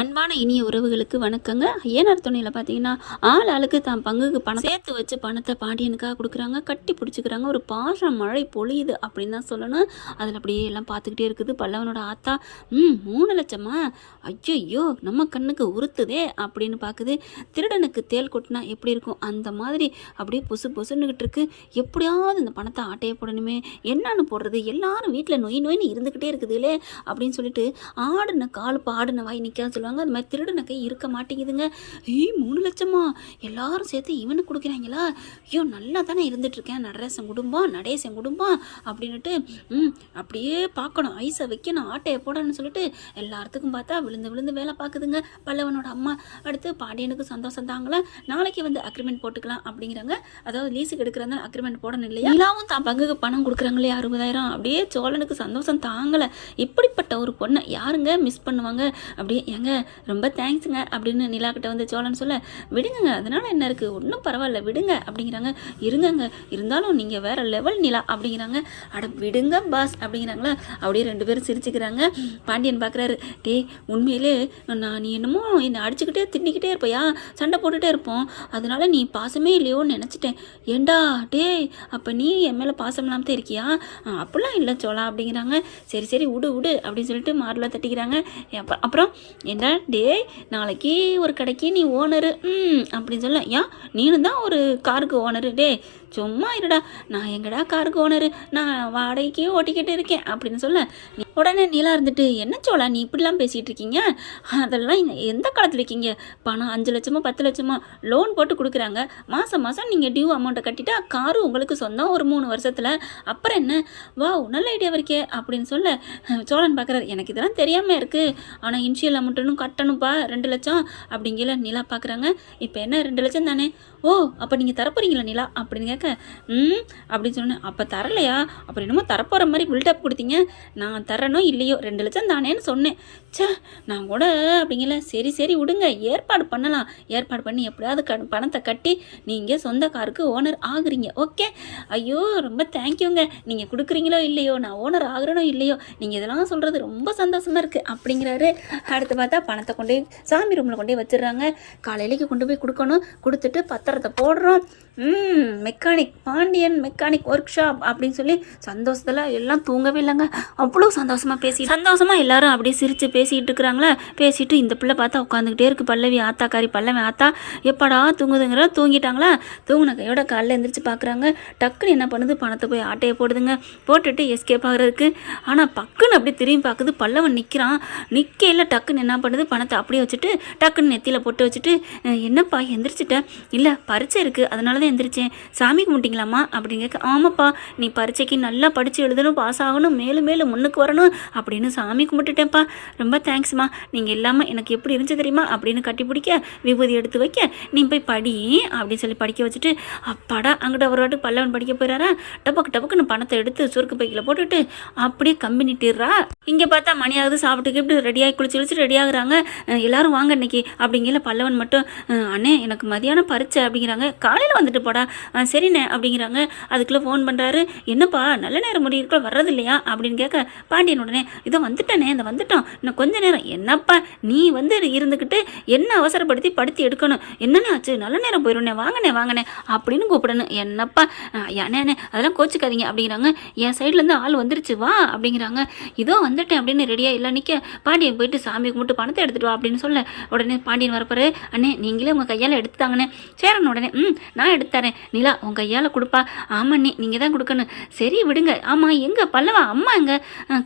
அன்பான இனிய உறவுகளுக்கு வணக்கங்க. ஏனார் துணையில் பார்த்தீங்கன்னா ஆள் ஆளுக்கு தான் பங்குக்கு பணம் சேர்த்து வச்சு பணத்தை பாண்டியனுக்காக கொடுக்குறாங்க கட்டி பிடிச்சிக்கிறாங்க ஒரு பாச மழை பொழியுது அப்படின்னு தான் சொல்லணும். அதில் அப்படியே எல்லாம் பார்த்துக்கிட்டே இருக்குது. பல்லவனோட ஆத்தா ம் மூணு லட்சமா? ஐயோ நம்ம கண்ணுக்கு உறுத்துதே அப்படின்னு பார்க்குது திருடனுக்கு தேல் கொட்டினா எப்படி இருக்கும்? அந்த மாதிரி அப்படியே பொசு பொசுன்னுக்கிட்டு இருக்கு. எப்படியாவது இந்த பணத்தை ஆட்டையை போடணுமே என்னன்னு போடுறது எல்லாரும் வீட்டில் நொய் நொயின்னு இருந்துக்கிட்டே இருக்குதுலே அப்படின்னு சொல்லிட்டு ஆடுன கால் பாடுன வாய் நிற்காது சொல்லுவாங்க அது மாதிரி திருடுன கை இருக்க மாட்டேங்குதுங்க. ஏய் மூணு லட்சமா? எல்லாரும் சேர்த்து இவனுக்கு கொடுக்குறாங்களா? ஐயோ நல்லா தானே இருந்துட்டுருக்கேன். நடராசன் குடும்பம் நடேசன் குடும்பம் அப்படின்னுட்டு ம் அப்படியே பார்க்கணும் ஐஸை வைக்கணும். ஆட்டையை போடணும்னு சொல்லிட்டு எல்லாத்துக்கும் பார்த்தா விழுந்து விழுந்து வேலை பார்க்குதுங்க. பல்லவனோட அம்மா. அடுத்து பாண்டியனுக்கு சந்தோஷம் தாங்களா? நாளைக்கு வந்து அக்ரிமெண்ட் போட்டுக்கலாம். அப்படிங்கிறாங்க. அதாவது லீஸுக்கு எடுக்கிறதா அக்ரிமெண்ட் போடணும் இல்லையா? எல்லாவும் தான் பங்குக்கு பணம் கொடுக்குறாங்களே அறுபதாயிரம். அப்படியே சோழனுக்கு சந்தோஷம் தாங்கலை. இப்படிப்பட்ட ஒரு பொண்ணை யாருங்க மிஸ் பண்ணுவாங்க? அப்படியே எங்க ரொம்ப தேங்க்ஸுங்க அப்படின்னு நிலா வந்து சோழன் சொல்ல விடுங்க அதனால என்ன இருக்குது ஒன்றும் பரவாயில்ல விடுங்க அப்படிங்கிறாங்க. இருங்கங்க இருந்தாலும் நீங்கள் வேற லெவல் நிலா அப்படிங்கிறாங்க. அட விடுங்க பாஸ் அப்படிங்கிறாங்களா. அப்படியே ரெண்டு பேரும் சிரிச்சுக்கிறாங்க. பாண்டியன் பார்க்குறாரு டேய் உண்மையிலே நான் நீ என்னமோ என்னை அடிச்சுக்கிட்டே திண்டிக்கிட்டே இருப்பையா? சண்டை போட்டுகிட்டே இருப்போம். அதனால நீ பாசமே இல்லையோன்னு நினச்சிட்டேன். ஏண்டா? டேய் அப்போ நீ என் மேலே பாசம் இல்லாமல் தான் இருக்கியா அப்படிலாம் இல்லை சோழா அப்படிங்கிறாங்க. சரி சரி விடு விடு அப்படின்னு சொல்லிட்டு மாரில் தட்டிக்கிறாங்க. அப்புறம் என்ன டேய் நாளைக்கு ஒரு கடைக்கு நீ ஓனரு ம் அப்படின்னு சொல்ல. ஏன் நீனும் தான் ஒரு காருக்கு ஓனரு டேய். சும்மா இருடா. நான் எங்கடா காருக்கு ஓனரு? நான் வாடகைக்கே ஓட்டிக்கிட்டு இருக்கேன் அப்படின்னு சொல்ல நீ- உடனே நீலா இருந்துட்டு என்ன சோழா நீ இப்படிலாம் பேசிகிட்டு இருக்கீங்க? அதெல்லாம் எந்த காலத்தில் இருக்கீங்க? பணம் அஞ்சு லட்சமோ பத்து லட்சமோ லோன் போட்டு கொடுக்குறாங்க. மாதம் மாதம் நீங்கள் டியூ அமௌண்ட்டை கட்டிட்டா காரு உங்களுக்கு சொந்தம் ஒரு மூணு வருஷத்தில். அப்புறம் என்ன? வா நல்ல ஐடியா இருக்கே அப்படின்னு சொல்ல சோழன் பார்க்குறாரு எனக்கு இதெல்லாம் தெரியாமல் இருக்குது ஆனால் இன்ஷியல் அமௌண்ட்டுன்னு கட்டணும்ப்பா ரெண்டு லட்சம் அப்படிங்கிற நிலா பார்க்குறாங்க இப்போ என்ன ரெண்டு லட்சம் தானே? ஓ அப்போ நீங்கள் தரப்போறீங்களா நிலா? அப்படின்னு கேட்க ம் அப்படின்னு சொன்னேன் அப்போ தரலையா? அப்புறம் என்னமோ தரப்போகிற மாதிரி பில்டப் கொடுத்தீங்க. நான் தரனோ இல்லையோ ரெண்டு லட்சம் தானேன்னு சொன்னேன். ச்சே நான் கூட அப்படிங்கல. சரி சரி விடுங்க. ஏற்பாடு பண்ணலாம். ஏற்பாடு பண்ணி எப்படியாவது க பணத்தை கட்டி நீங்கள் சொந்த காருக்கு ஓனர் ஆகுறீங்க. ஓகே? ஐயோ ரொம்ப தேங்க்யூங்க நீங்கள் கொடுக்குறீங்களோ இல்லையோ நான் ஓனர் ஆகுறனோ இல்லையோ நீங்கள் இதெல்லாம் சொல்கிறது ரொம்ப சந்தோஷமாக இருக்குது அப்படிங்கிறாரு. அடுத்து பார்த்தா பணத்தை கொண்டு போய் சாமி ரூமில் கொண்டு போய் வச்சிடுறாங்க. காலையிலேக்கு கொண்டு போய் கொடுக்கணும். கொடுத்துட்டு பத்திரத்தை போடுறோம். மெக்கா mechanic Pandian mechanic workshop அப்படின்னு சொல்லி சந்தோஷத்தில் எல்லாம் தூங்கவே இல்லைங்க. அவ்வளோ சந்தோஷமாக பேசி சந்தோஷமாக எல்லாரும் அப்படியே சிரித்து பேசிகிட்டு இருக்கிறாங்களே. பேசிட்டு இந்த பிள்ளை பார்த்தா உட்காந்துக்கிட்டே இருக்கு. பல்லவி ஆத்தாக்காரி பல்லவி ஆத்தா. எப்படா தூங்குதுங்கிற? தூங்கிட்டாங்களா? தூங்கின கையோட காலைல எழுந்திரிச்சு பார்க்குறாங்க டக்குன்னு என்ன பண்ணுது? பணத்தை போய் ஆட்டையை போடுதுங்க. போட்டுட்டு எஸ்கேப் ஆகுறதுக்கு. ஆனால் பக்குன்னு அப்படியே திரும்பி பார்க்குது பல்லவன் நிற்கிறான் நிற்கையில் டக்குன்னு என்ன பண்ணுது? பணத்தை அப்படியே வச்சுட்டு டக்குன்னு நெத்தியில் போட்டு வச்சுட்டு என்னப்பா எந்திரிச்சிட்டேன் இல்லை பரீட்சை இருக்குது அதனால தான் எந்திரிச்சேன். சாமி முட்டிங்களாம்மா? அப்படின்னு கேட்க ஆமாப்பா நீ பரீட்சைக்கு நல்லா படித்து எழுதணும் பாஸ் ஆகணும் மேலும் மேலும் முன்னுக்கு வரணும் அப்படின்னு சாமி கும்பிட்டுட்டேன்ப்பா. ரொம்ப தேங்க்ஸ்மா நீங்கள் இல்லாமல் எனக்கு எப்படி இருந்துச்சு தெரியுமா? அப்படின்னு கட்டி பிடிக்க விபூதி எடுத்து வைக்க நீ போய் படி அப்படின்னு சொல்லி படிக்க வச்சுட்டு அப்பாடா அங்கிட்ட ஒரு வாட்டி பல்லவன் படிக்க போயிறாரா? டபக்கு டபக்குன்னு பணத்தை எடுத்து சுருக்கு பைக்கில் போட்டுட்டு அப்படியே கம்பி நிட்டிடுறா? இங்கே பார்த்தா மணியாவது சாப்பிட்டு கிப்ட்டு ரெடியாகி குளிச்சு குளிச்சு ரெடி ஆகுறாங்க எல்லாரும் வாங்க இன்னைக்கு அப்படிங்கிற பல்லவன் மட்டும் அண்ணே எனக்கு மதியானம் பரீட்சை அப்படிங்கிறாங்க. காலையில் வந்துட்டு போடா சரி என்ன அப்படிங்கிறாங்க. அதுக்குள்ளே ஃபோன் பண்ணுறாரு என்னப்பா நல்ல நேரம் முடியிருக்கோ வர்றது இல்லையா அப்படின்னு கேட்க பாண்டியன் உடனே இதோ வந்துட்டேனே இந்த வந்துட்டோம். இன்னும் கொஞ்ச நேரம். என்னப்பா நீ வந்து இருந்துக்கிட்டு என்ன அவசரப்படுத்தி படுத்தி எடுக்கணும்? என்னென்ன ஆச்சு? நல்ல நேரம் போயிடும்னே வாங்கண்ணே வாங்கண்ணே அப்படின்னு கூப்பிடணும். என்னப்பா அஹ் அதெல்லாம் கோச்சிக்காதீங்க அப்படிங்கிறாங்க. என் சைட்லேருந்து ஆள் வந்துருச்சு வா அப்படிங்கிறாங்க. இதோ வந்துட்டேன் அப்படின்னு ரெடியாக இல்லை நிற்க பாண்டியன் போயிட்டு சாமி கும்பிட்டு பணத்தை எடுத்துட்டு வா அப்படின்னு சொல்ல உடனே பாண்டியன் வரப்பாரு அண்ணே நீங்களே உங்கள் கையால் எடுத்துத்தாங்கண்ணே சேரன் உடனே ம் நான் எடுத்தாரேன் நிலா உன் கையால் கொடுப்பா. ஆமாண்ணே நீங்கள் தான் கொடுக்கணும். சரி விடுங்க. ஆமாம் எங்கே? பல்லவா? அம்மா எங்க?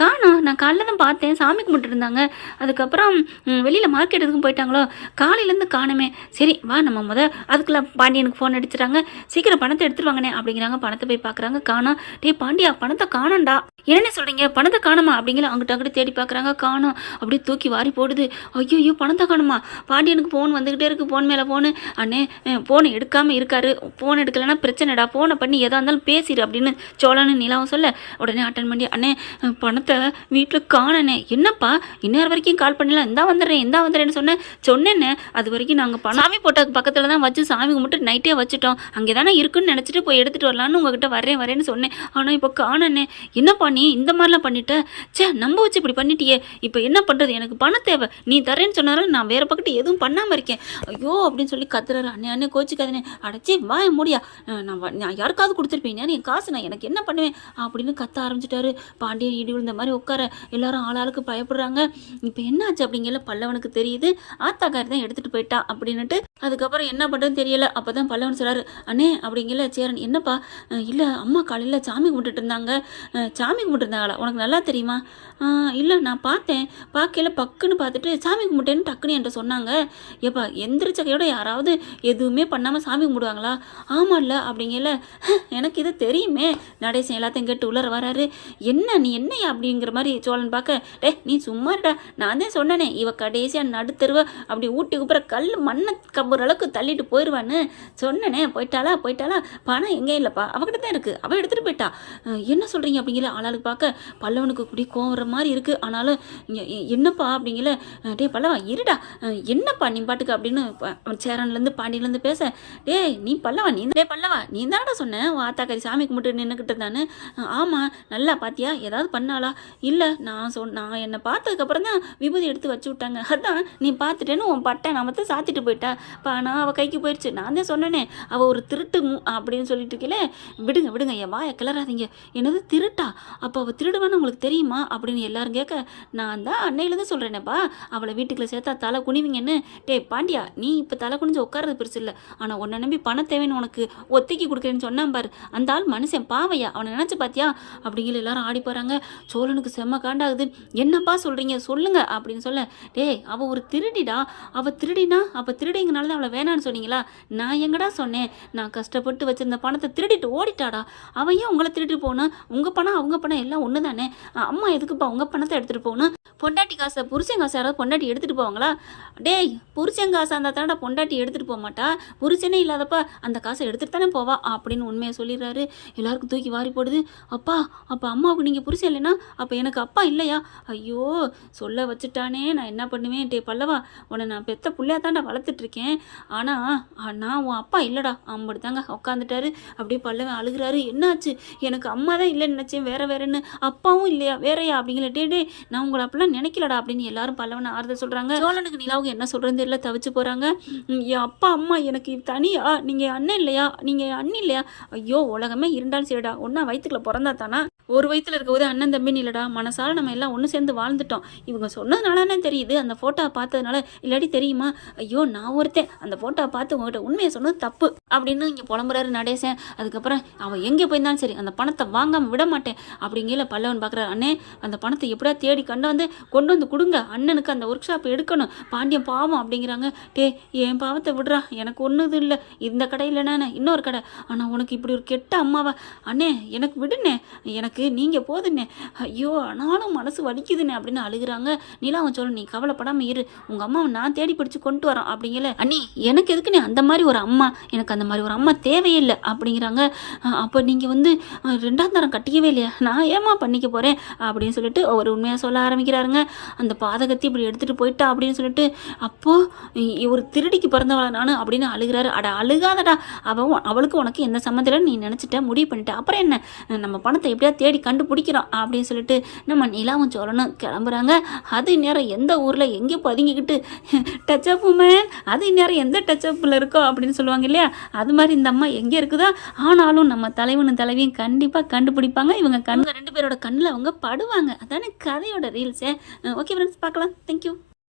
காணும் காணோம் நான் காலைல தான் பார்த்தேன். சாமி கும்பிட்டு இருந்தாங்க. அதுக்கப்புறம் வெளியில் மார்க்கெட் எதுக்கும் போயிட்டாங்களோ? காலையிலேருந்து காணுமே. சரி வா நம்ம முத அதுக்குள்ள பாண்டியனுக்கு ஃபோன் அடிச்சிடறாங்க சீக்கிரம் பணத்தை எடுத்துருவாங்கண்ணே அப்படிங்கிறாங்க. பணத்தை போய் பார்க்குறாங்க காணும் டே பாண்டியா பணத்தை காணண்டா என்னென்ன சொல்கிறீங்க பணத்தை காணுமா? அப்படிங்கிற அங்கிட்ட அங்கிட்ட தேடி பார்க்குறாங்க காணோம் அப்படியே தூக்கி வாரி போடுது. ஐயோ பணத்தை காணுமா? பாண்டியனுக்கு ஃபோன் வந்துக்கிட்டே இருக்கு. ஃபோன் மேலே ஃபோனு அண்ணே ஃபோன் ஃபோனை எடுக்காமல் இருக்காரு. ஃபோன் எடுக்கலைன்னா பிரச்சனைடா ஃபோனை பண்ணி எதா இருந்தாலும் பேசிடு அப்படின்னு சோழன்னு நிலாவும் சொல்ல உடனே அட்டன் பண்ணி அண்ணே பணத்தை வீட்டில் காணனே என்னப்பா? இன்னொரு வரைக்கும் கால் பண்ணல. இந்தா வந்துடுறேன் இந்தா வந்துடுறேன்னு சொன்னேன். சொன்னேன்னே அது வரைக்கும் நாங்கள் பணம் சாமி போட்டதுக்கு பக்கத்தில் தான் வச்சு சாமி கும்பிட்டு நைட்டே வச்சுட்டோம். அங்கே தானே இருக்குன்னு நினச்சிட்டு போய் எடுத்துகிட்டு வரலான்னு உங்ககிட்ட வரேன் வரேன்னு சொன்னேன். ஆனால் இப்போ காணனே. என்னப்பா நீ இந்த மாதிரிலாம் பண்ணிட்ட? ச்சே நம்ப வச்சு இப்படி பண்ணிட்டியே. இப்போ என்ன பண்ணுறது எனக்கு பணம் தேவை. நீ தரேன்னு சொன்னாலும் நான் வேறு பக்கத்து எதுவும் பண்ணாமல் இருக்கேன். ஐயோ அப்படின்னு சொல்லி கத்துறாரு. அண்ணே அண்ணே கோச்சிக்காதனே அடைச்சி வாய முடியா. நான் நான் யாருக்காவது கொடுத்துருப்பேன். என் காசு நான் எனக்கு என்ன பண்ணுவேன்? அப்படின்னு கத்த ஆரம்பிச்சிட்டாரு. பாண்டியன் இடி விழுந்த மாதிரி உட்கார எல்லாரும் ஆளாளுக்கு பயப்படுறாங்க. இப்போ என்னாச்சு அப்படிங்கல பல்லவனுக்கு தெரியுது. ஆத்தாக்காரி தான் எடுத்துகிட்டு போயிட்டா அப்படின்னுட்டு அதுக்கப்புறம் என்ன பண்ணுறதுன்னு தெரியல. அப்போ தான் பல்லவன் சொல்கிறாரு அண்ணே அப்படிங்கல சேரன் என்னப்பா? இல்லை அம்மா காலையில் சாமி கும்பிட்டுட்டு இருந்தாங்க. சாமி கும்பிட்டுருந்தாங்களா உனக்கு நல்லா தெரியுமா? இல்லை நான் பார்த்தேன். பார்க்கையில பக்குன்னு பார்த்துட்டு சாமி கும்பிட்டேன்னு டக்குன்னு என்கிட்ட சொன்னாங்க. ஏப்பா எந்திரிச்ச கையோட யாராவது எதுவுமே பண்ணாமல் சாமி கும்பிடுவாங்களா? ஆமாம்ல அப்படிங்கல எனக்கு இது தெரியுமே. நடேசன் எல்லாத்தையும் கேட்டு உலர வராரு. என்ன நீ என்னையா அப்படிங்கிற மாதிரி சோழன் பார்க்க டே நீ சும்மா இருடா. நான் தான் சொன்னனே இவ கடைசியாக நடுத்தருவ. அப்படி ஊட்டி குப்புற கல் மண்ணை கம்புற அளவுக்கு தள்ளிட்டு போயிடுவான்னு சொன்னனே போயிட்டாளா போயிட்டாளா? பணம் எங்கே இல்லைப்பா? அவகிட்ட தான் இருக்குது அவள் எடுத்துகிட்டு போயிட்டா. என்ன சொல்கிறீங்க அப்படிங்கிற ஆளாளுக்கு பார்க்க பல்லவனுக்கு குடி கோவம் மாதிரி இருக்குது ஆனாலும் என்னப்பா? அப்படிங்கிற டே பல்லவா இருடா. என்னப்பா நீ பாட்டுக்கு? அப்படின்னு சேரன்லேருந்து பாண்டியிலேருந்து பேச டேய் நீ பல்லவா நீ டே பல்லவா நீ தானடா சொன்ன உன் சாமி கும்பிட்டு நின்றுக்கிட்டு இருந்தானு ஆமாம் நல்லா பாத்தியா? ஏதாவது பண்ணாளா? இல்லை நான் சொன் நான் என்னை பார்த்ததுக்கப்புறம் தான் விபூதி எடுத்து வச்சு விட்டாங்க. அதான் நீ பார்த்துட்டேன்னு உன் பட்டை நாமத்தை சாத்திட்டு போயிட்டா. நான் அவள் கைக்கு போயிடுச்சு நான் தான் சொன்னேனே அவள் ஒரு திருட்டு மு அப்படின்னு சொல்லிட்டு இருக்கீங்களே விடுங்க விடுங்க என் வாயை கிளறாதீங்க. என்னது திருட்டா? அப்போ அவள் திருடுவான்னு உங்களுக்கு தெரியுமா? அப்படின்னு எல்லாரும் கேட்க நான் தான் அன்னையிலேருந்து சொல்கிறேனேப்பா அவளை வீட்டுக்குள்ள சேர்த்தா தலை குனிவிங்கன்னு. டேய் பாண்டியா நீ இப்போ தலை குனிஞ்சு உட்காரது பெருசு இல்லை. ஆனால் உன்னை நம்பி பணம் தேவைன்னு உனக்கு ஒத்திக்கி கொடுக்குறேன்னு சொன்னான் பாரு. அந்த ஆள் மனுஷன் பாவையா? அவனை நினச்சி பார்த்தியா அப்படிங்கிற எல்லாரும் ஆடி போகிறாங்க சோழனுக்கு செம்ம காண்டாகுது. என்னப்பா சொல்கிறீங்க சொல்லுங்க அப்படின்னு சொல்ல டேய் அவள் ஒரு திருடிடா. அவள் திருடினா அப்போ திருடிங்கனால தான் அவளை வேணான்னு சொன்னீங்களா? நான் எங்கடா சொன்னேன்? நான் கஷ்டப்பட்டு வச்சிருந்த பணத்தை திருடிட்டு ஓடிட்டாடா. அவன் ஏன் உங்களை திருடிட்டு போகணும் உங்கள் பணம் அவங்க பணம் எல்லாம் ஒன்று தானே அம்மா எதுக்குப்பா உங்கள் பணத்தை எடுத்துகிட்டு போகணும்? பொண்டாட்டி காசை புருஷன் காசை யாராவது பொண்டாட்டி எடுத்துகிட்டு போவாங்களா? டேய் புருஷன் காசாக அந்த தானடா பொண்டாட்டி எடுத்துகிட்டு போக மாட்டா? புருஷனே இல்லாதப்ப அந்த காசை எடுத்துகிட்டு தானே போவா அப்படின்னு உண்மையை சொல்லிடுறாரு. எல்லாருக்கும் தூக்கி வாரி போடுது. அப்பா அப்போ அம்மாவுக்கு நீங்கள் புருஷன் இல்லைன்னா அப்போ எனக்கு அப்பா இல்லையா? ஐயோ சொல்ல வச்சுட்டானே. நான் என்ன பண்ணுவேன்? டே பல்லவா உன்னை நான் பெத்த புள்ளையா தாண்டா வளர்த்துட்ருக்கேன். ஆனால் நான் உன் அப்பா இல்லைடா. அப்படி தாங்க உட்காந்துட்டாரு அப்படியே பல்லவன் அழுகுறாரு. என்னாச்சு? எனக்கு அம்மா தான் இல்லைன்னு நினச்சேன். வேற வேறன்னு. அப்பாவும் இல்லையா? வேறயா? அப்படிங்கிற டே டே நான் உங்களை அப்படிலாம் நினைக்கலடா அப்படின்னு எல்லாரும் பல்லவனை ஆறுதல் சொல்கிறாங்க சோழனுக்கு நிலாவுக்கு என்ன சொல்கிறேன்னு தெரியல தவிச்சு போகிறாங்க என் அப்பா அம்மா எனக்கு தனியா? நீங்கள் அண்ணன் இல்லையா? நீங்கள் அண்ணி இல்லையா? ஐயோ உலகமே இருந்தாலும் சரிடா. ஒன்றா வயிற்றுக்குள்ள பிறந்தா தானா? ஒரு வயிற்றுல இருக்கும்போது அண்ணன் தம்பி இல்லைடா மனசால் நம்ம எல்லாம் ஒன்று சேர்ந்து வாழ்ந்துட்டோம். இவங்க சொன்னதுனால தெரியுது. அந்த ஃபோட்டோவை பார்த்ததுனால இல்லாட்டி தெரியுமா? ஐயோ நான் ஒருத்தன். அந்த ஃபோட்டோவை பார்த்து உங்ககிட்ட உண்மையை சொன்னது தப்பு அப்படின்னு இங்கே புலம்புறாரு நடேசன். அதுக்கப்புறம் அவன் எங்கே போயிருந்தாலும் சரி அந்த பணத்தை வாங்காமல் விட மாட்டேன் அப்படிங்கிற பல்லவன் பார்க்குறாரு அண்ணே அந்த பணத்தை எப்படியா தேடி கண்டு வந்து கொண்டு வந்து கொடுங்க. அண்ணனுக்கு அந்த ஒர்க் ஷாப் எடுக்கணும். பாண்டியன் பாவம் அப்படிங்கிறாங்க. டே என் பாவத்தை விடுறா. எனக்கு ஒன்றும் இது இல்லை. இந்த கடை இல்லைண்ணே இன்னொரு கடை. ஆனால் உனக்கு இப்படி ஒரு கெட்ட அம்மாவா? அண்ணே எனக்கு விடுண்ணே. எனக்கு நீங்கள் போதுண்ணே ஐயோ ஆனாலும் மனசு வலிக்குதுண்ணே அப்படின்னு அழுகுறாங்க. நிலாவன் சொல்லு நீ கவலைப்படாமல் இரு. உங்கள் அம்மாவை நான் தேடி பிடிச்சி கொண்டு வரோம் அப்படிங்கல. அண்ணி எனக்கு எதுக்கு நீ அந்த மாதிரி ஒரு அம்மா. எனக்கு அந்த மாதிரி ஒரு அம்மா தேவையில்லை அப்படிங்கிறாங்க. அப்போ நீங்கள் வந்து ரெண்டாம் தரம் கட்டிக்கவே இல்லையா? நான் ஏமா பண்ணிக்க போகிறேன் அப்படின்னு சொல்லிட்டு ஒரு உண்மையாக சொல்ல ஆரம்பிக்கிறாருங்க. அந்த பாதகத்தை இப்படி எடுத்துகிட்டு போயிட்டா அப்படின்னு சொல்லிட்டு அப்போது ஒரு திருடிக்கு பிறந்தவளா நான்? அப்படின்னு அழுகிறாரு. அட அழுகாதடா. அவன் அவளுக்கு உனக்கு எந்த சம்மந்தம் நீ நினச்சிட்ட. முடிவு பண்ணிட்ட. அப்புறம் என்ன? நம்ம பணத்தை எப்படியா தேடி கண்டுபிடிக்கிறோம் அப்படின்னு சொல்லிட்டு நம்ம நிலாவும் சொல்லணும் கிளம்புறாங்க. அது நேரம் எந்த ஊரில் எங்கே பதுங்கிக்கிட்டு டச்சப் மேன் அது நேரம் எந்த டச்சப்பில் இருக்கோ அப்படின்னு சொல்லுவாங்க இல்லையா? அது மாதிரி இந்த அம்மா எங்கே இருக்குதோ ஆனாலும் நம்ம தலைவனும் தலைவியும் கண்டிப்பாக கண்டுபிடிப்பாங்க. இவங்க கண்ணில் ரெண்டு பேரோட கண்ணில் அவங்க படுவாங்க. அதானே கதையோட ரீல்ஸே ஓகே ஃப்ரெண்ட்ஸ் பார்க்கலாம். தேங்க்யூ